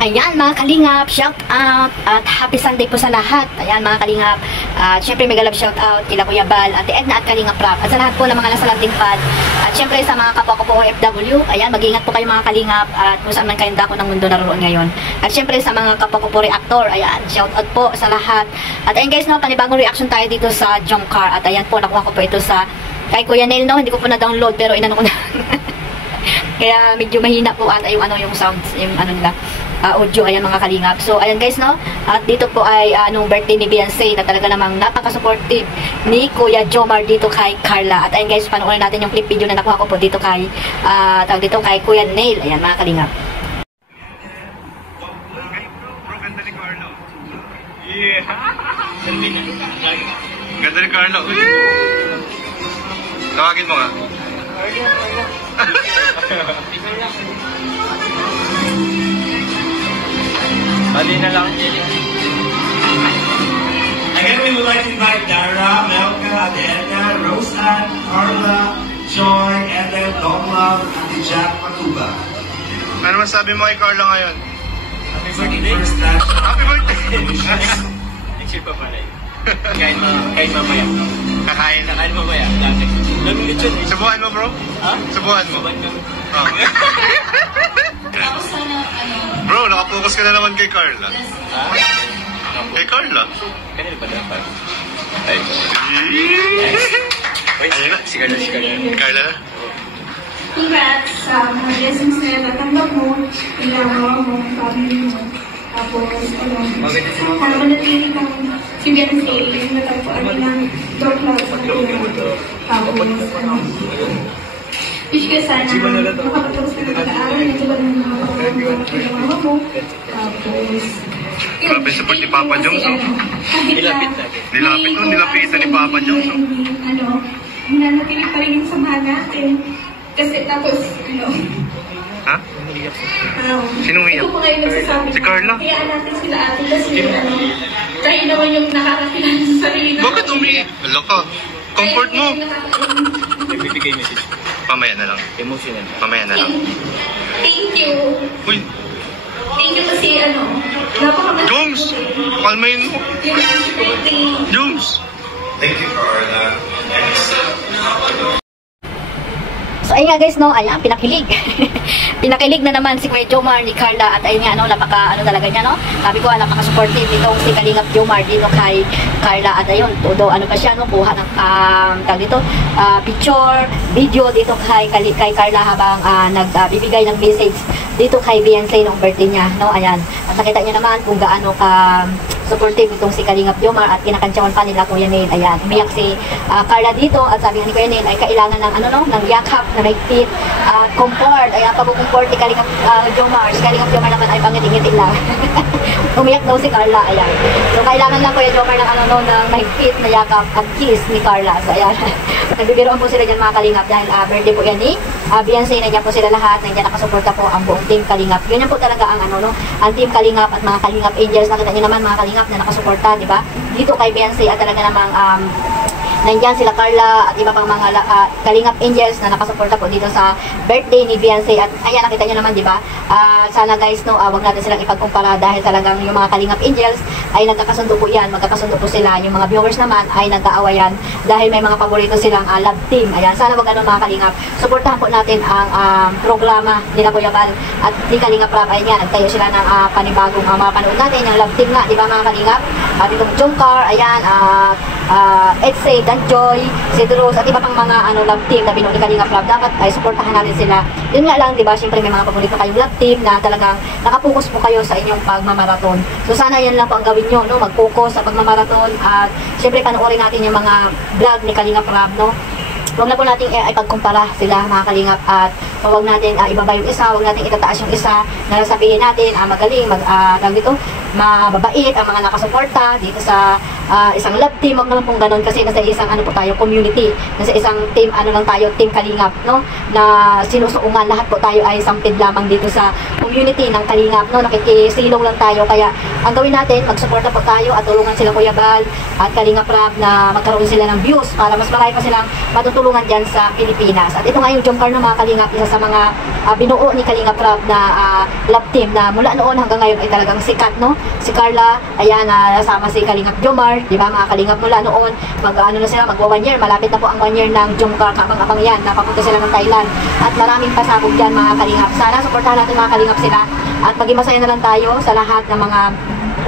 Ayan mga kalingap, shout out at happy Sunday po sa lahat. Ayan mga kalingap, syempre mega love shout out kila Kuya Bal, Ate Edna at Kalingap Rap. At sa lahat po ng mga nasa landing pad. At syempre sa mga kapwa ko po OFW, ayan mag-ingat po kayo mga kalingap at kung saan man kayong dako ng mundo naroon ngayon. At syempre sa mga kapwa ko po reactor, ayan shout out po sa lahat. At ayan guys, no, panibagong reaction tayo dito sa Jomcar. At ayan po, nakuha ko po ito sa kay Kuya Neil, no, hindi ko po na-download pero inano ko na. Kaya medyo mahina po ata yung yung sounds, yung nila. Audio, ayan mga kalingap. So, ayan guys, no? At dito po ay anong birthday ni Beyonce na talaga namang napaka-supportive ni Kuya Jomar dito kay Carla. At ayan guys, panoorin natin yung clip video na nakuha ko po dito kay tawag dito kay Kuya Neil. Ayan mga kalingap. Ganda ni Carlo. Yeah. Ganda ni Carlo. Tawagin mo nga. Bali na lang. Again, we would like to invite Dara, Melka, Adena, Rose Ann, Carla, Joy, and then Long Love, and Jack Matuba. Ano masabi mo kay Carla ngayon? Happy birthday! Happy birthday! Next year pa pala yun. Kain mamaya. Kakain. Kakain mamaya. Laming lechon eh. Subuhan mo bro? Ha? Subuhan mo? Subuhan kami. Oh. Tapos sana, Bro, nakapokus ka na naman kay Carla. Ha? Kay Carla? Kanina pa dapat. Ayun. Ayun na. Si Carla. Carla na? congrats sa mga blessings na natanggap mo, pinagawa mo, family mo. Tapos, para manatili kang si Beyonce, yung natagpuan nilang door cloud sa kanya. Tapos, wish ko sana makapagtapos ka ng pag-aaral na tulad ng mga pagkakagawa mo. Tapos, Grabe support ni Papa Jones, oh. Nilapit na. Nilapitan ni Papa Jones, oh. Nanatili pa rin yung samahan natin. Kasi tapos, Ha? Sinong umiyak? ito pa ngayon nagsasabi. Si Carla? Hayaan natin sila ate kasi, tayo naman yung nakakakilala sa sarili natin. Bakit umiyak? Wala ka. Comfort mo. Nagbibigay message. Mamaya na lang. Emotional. Mamaya na lang. Thank you. Uy, Thank you kasi napaka- Jones! Kalmayin mo. Yung birthday. Jones! Thank you, Carla. So ayun nga guys, no, ayan, pinakilig. Pinakilig na naman si Kuya Jomar ni Carla at ayun nga, no, napaka, talaga niya, no. Sabi ko, napaka-supportive nitong si Kalingap Jomar dito kay Carla at ayun, todo, pa siya, no, buha ng, tag dito, picture, video dito kay Carla habang nagbibigay ng message dito kay Beyonce nung birthday niya, no, ayan. At nakita niya naman kung gaano ka supportive itong si Kalingap Jomar at kinakantsawan pa nila Kuya Neil. Ayan, umiyak si Carla dito at sabi ni Kuya Neil ay kailangan ng ng yakap na mahigpit at comfort. Ayan, pag-comfort ni Kalingap Jomar. Si Kalingap Jomar naman ay pangiti-ngiti lang. Umiyak daw si Carla. Ayan. So kailangan lang Kuya Jomar ng ng mahigpit na yakap at kiss ni Carla. So ayan. Nagbibiroan po sila dyan mga Kalingap dahil birthday po yan ni Beyonce. Nandiyan po sila lahat. Nandiyan nakasuporta po ang buong team Kalingap. Yun po talaga ang ang team Kalingap at mga Kalingap Angels. Nakita nyo naman mga Kalingap na nakasuporta, di ba? Dito kay Beyonce at talaga namang nandiyan sila Carla at iba pang mga Kalingap Angels na nakasuporta po dito sa birthday ni Beyonce. At ayan, nakita nyo naman, di ba? Sana guys, no, wag natin silang ipagkumpara dahil talagang yung mga Kalingap Angels ay nagkakasundo po yan, magkakasundo po sila. Yung mga viewers naman ay nagkaawayan dahil may mga paborito silang love team. Ayan, sana wag ganun mga Kalingap. Suportahan po natin ang programa nila Kuya Bal at ni Kalingap Rap. Ayan yan, nagtayo sila ng panibagong mapanood natin, yung love team nga, di ba mga Kalingap? Ditong Jomcar, ayan, Edsay, Dan Joy, Cedros, at iba pang mga love team na binuo ni Kalingap Rap. Dapat ay suportahan natin sila. Yun nga lang, di ba? Siyempre may mga paborito kayong love team na talagang nakapokus po kayo sa inyong pagmamaraton. So sana yan lang po ang gawin nyo, no? Mag-focus sa pagmamaraton at siyempre panoorin natin yung mga vlog ni Kalingap Rap, no? Huwag na po natin ipagkumpara sila mga Kalingap at huwag natin ibaba yung isa, huwag natin itataas yung isa na sabihin natin magaling, mababait ang mga nakasuporta dito sa isang love team. Huwag naman pong ganun kasi nasa isang po tayo, community, nasa isang team, lang tayo, team Kalingap, no? Na sinusuungan, lahat po tayo ay sampid lamang dito sa community ng Kalingap, no? Nakikisilong lang tayo, kaya ang gawin natin, magsuporta po tayo at tulungan sila Kuya Bal at Kalingap Rap na magkaroon sila ng views para mas marami pa silang matutulungan dyan sa Pilipinas. At ito nga yung Jomcar ng mga Kalingap, isa sa mga binuo ni Kalingap Rap na love team na mula noon hanggang ngayon ay talagang sikat, no? Si Carla, ayan, nasama si Kalingap Jomar, di ba mga Kalingap, mula noon, ano na sila, magwa 1 year, malapit na po ang 1 year ng Jomcar, kabang-abang yan, napapunta sila ng Thailand, at maraming pasabog dyan mga Kalingap. Sana supportahan natin mga Kalingap sila, at maging masaya na lang tayo sa lahat ng mga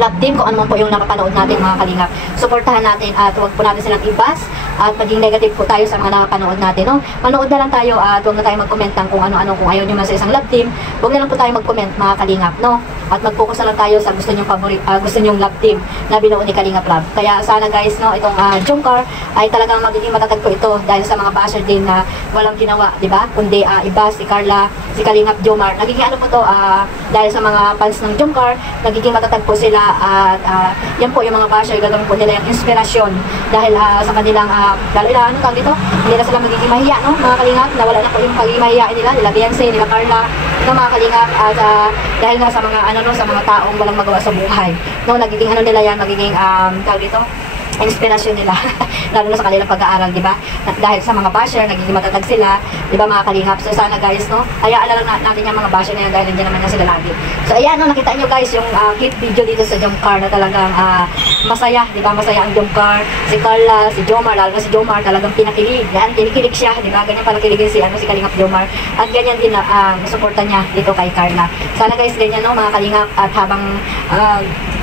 love team, kung ano man po yung napapanood natin mga Kalingap. Supportahan natin at huwag po natin silang ibas at maging negative po tayo sa mga napapanood natin, no? Manood na lang tayo at huwag na tayo mag-comment ng kung ano-ano, kung ayaw nyo man sa isang love team, huwag na lang po tayo mag-comment mga Kalingap, no? At mag-focus na lang tayo sa gusto nyong gusto nyong love team na binuo ni Kalingap Love. Kaya sana guys, no, itong Jomcar ay talagang magiging matatag po ito dahil sa mga basher din na walang ginawa, di ba? Kundi iba si Carla, si Kalingap Jomar. Nagiging ano po to, dahil sa mga fans ng Jomcar, nagiging matatag po sila at yan po yung mga basher, gagawin po nila yung inspirasyon dahil sa kanilang lalo na ano tawag dito, hindi na sila magiging mahiya, no, mga Kalingap, nawala na po yung pagiging mahiyain nila Beyonce, nila Carla, no, mga Kalingap, at dahil nga sa mga ano, no, sa mga taong walang magawa sa buhay, no, nagiging ano nila yan, magiging tawag dito, inspirasyon nila lalo na sa kanilang pag-aaral, di ba? Dahil sa mga basher, nagiging matatag sila, di ba mga Kalingap? So sana guys, no, hayaan na lang natin yung mga basher na yan dahil nandiyan naman na sila lagi. So ayan, no, nakita nyo guys yung clip video dito sa Jomcar na talagang masaya, di ba? Masaya ang Jomcar, si Carla, si Jomar, lalo na si Jomar talagang pinakilig, yan, kinikilig siya, di ba? Ganyan pala kiligin si Kalingap Jomar, at ganyan din suporta niya dito kay Carla. Sana guys, ganyan, no, mga Kalingap, at habang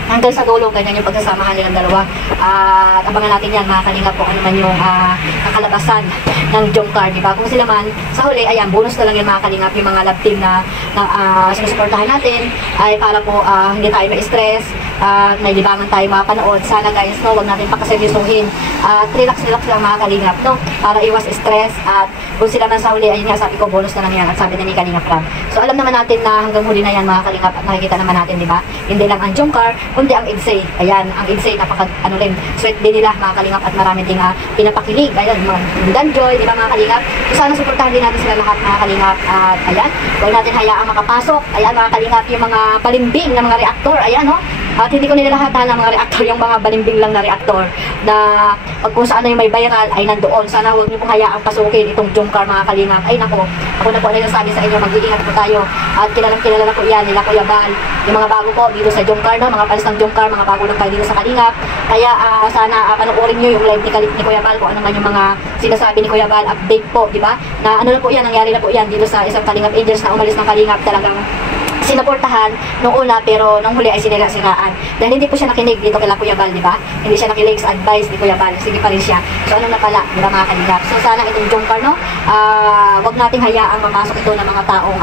hanggang sa dulo, ganyan yung pagsasamahan nilang dalawa. At abangan natin yan mga Kalingap po ano man yung kakalabasan ng Jomcar, di ba? Kung sila man, sa huli, ayan, bonus na lang yan mga Kalingap, yung mga love team na sinusuportahan natin ay para po hindi tayo ma-stress, may libangan tayo mapanood. Sana guys, no, wag natin pakaseryosohin. Relax lang mga Kalingap, no, para iwas stress. At kung sila man sa huli, ayun nga, sabi ko, bonus na lang yan. At sabi na ni Kalingap Ram. So alam naman natin na hanggang huli na yan mga Kalingap, at nakikita naman natin, di ba? Hindi lang ang Jomcar, kundi ang Insay. Ayan, ang Insay, ano rin, sweet din nila mga Kalingap, at marami ding pinapakilig. Ayan, mga Danjoy, di ba mga Kalingap? So sana suportahan din natin sila lahat mga Kalingap. At ayan, huwag natin hayaang makapasok. Ayan mga Kalingap, yung mga balimbing na mga reactor. Ayan, no? At hindi ko nilalahatan ng mga reactor, yung mga balimbing lang na reactor na pag kung saan na yung may viral ay nandoon. Sana huwag niyo pong hayaang pasukin itong Jomcar mga Kalingap. Ay nako, ako na po na sabi sa inyo, mag-iingat po tayo. At kilala na po yan, nila Kuya Bal, yung mga bago po dito sa Jomcar, no? Mga fans ng Jomcar, mga bago lang tayo dito sa Kalingap. Kaya sana panoorin niyo yung live ni Kuya Bal, kung ano man yung mga sinasabi ni Kuya Bal, update po, di ba? Na ano na po yan, nangyari na po yan dito sa isang Kalingap Angels na umalis ng Kalingap, talagang sinuportahan nung una, pero nung huli ay sinira-siraan dahil hindi po siya nakinig dito kay Kuya Bal, di ba? Hindi siya nakinig sa advice ni Kuya Bal, sige pa rin siya. So ano na pala, di ba mga Kalingap? So sana itong Jomcar, no, wag nating hayaang mamasok ito ng mga taong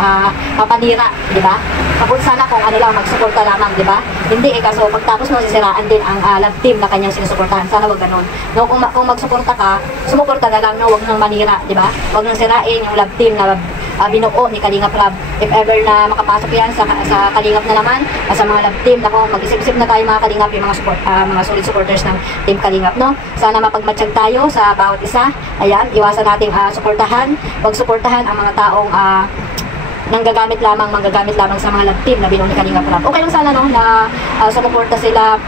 mapanira, di ba? Kapag sana kung ano lang, magsuporta lamang, di ba? Hindi kaso pagtapos no, sisiraan din ang love team na kanyang sinusuportahan. Sana wag ganun, no? Kung magsuporta ka, sumuporta na lang, no? Wag nang manira, di ba? Wag nang sirain yung love team na binuo ni Kalingap Love. If ever na makapasok yan sa Kalingap na naman, sa mga love team, ako, mag-isip-isip na tayo mga Kalingap, yung mga solid supporters ng Team Kalingap, no? Sana mapagmatsyag tayo sa bawat isa. Ayan, iwasan nating suportahan, suportahan ang mga taong manggagamit lamang sa mga love team na binuo ni Kalingap Love. Okay lang sana, no, na sumuporta sila,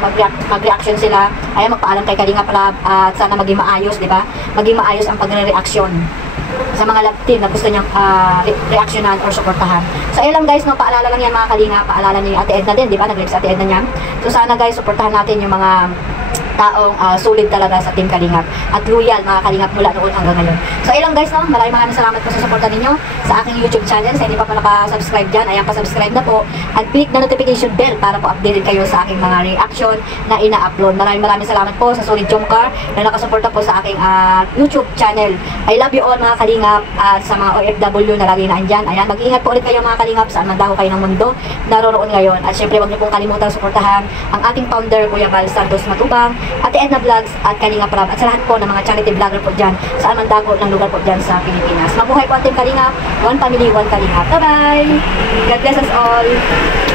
mag-reaction sila, ayan, magpaalam kay Kalingap Love, at sana maging maayos, di ba? Maging maayos ang pagre-reaction sa mga love team na gusto niyang reaksyonan or suportahan. So ayun lang guys, no, paalala lang yan mga Kalingap, paalala ni Ate Edna din, di ba? Nag-live sa Ate Edna niya. So sana guys, suportahan natin yung mga taong solid talaga sa Team Kalingap at loyal mga Kalingap mula noon hanggang ngayon. So ayun lang guys, no, maraming salamat po sa suporta ninyo sa aking YouTube channel. Sa hindi pa po naka-subscribe dyan, ayan, pa-subscribe na po at click na notification bell para po updated kayo sa aking mga reaction na ina-upload. Maraming salamat po sa solid Jomcar na nakasuporta po sa aking YouTube channel. I love you all mga Kalingap, at sa mga OFW na lagi na andyan. Ayan, mag-ingat po ulit kayo mga Kalingap saan man daw kayo ng mundo naroroon ngayon. At syempre huwag niyo pong kalimutan suportahan ang ating founder Kuya Bal Santos Matubang, Ate Edna Vlogs at Kalingap Love, at sa lahat po ng mga charity vlogger po dyan saan man daw ng lugar po dyan sa Pilipinas. Mabuhay po ang Team Kalingap, one family, one Kalingap. Bye-bye! God bless us all!